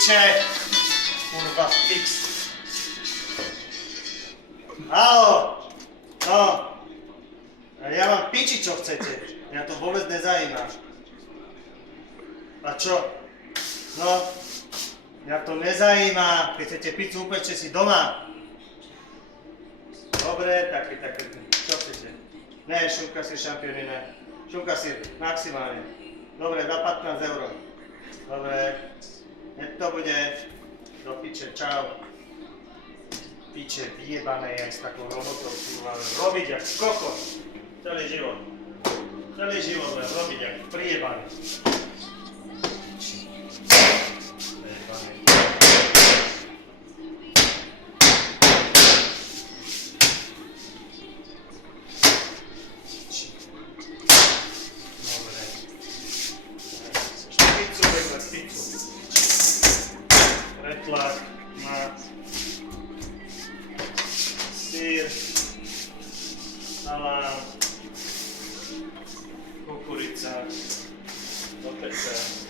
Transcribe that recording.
piče. Kurva, fix. Haló. No. Ja mám piči, čo chcete. Mňa to vôbec nezajíma. A čo? No. Mňa to nezajíma. Keď chcete pizzu, upečte si doma. Dobre, také. Čo chcete? Ne, šunkasír šampióny, ne. Šunkasír, maximálne. Dobre, za 15 €. Dobre. Hneď to bude. Do piče, čau. Piče, vyjebané aj s takou robotou, kurva, robiť jak kokos. Celý život. Celý život len robiť jak prijebané. Vyjebané. Dobre. Chceš pizzu, vybrať pizzu. Pretlak na sír, salám, kukurica, do pece.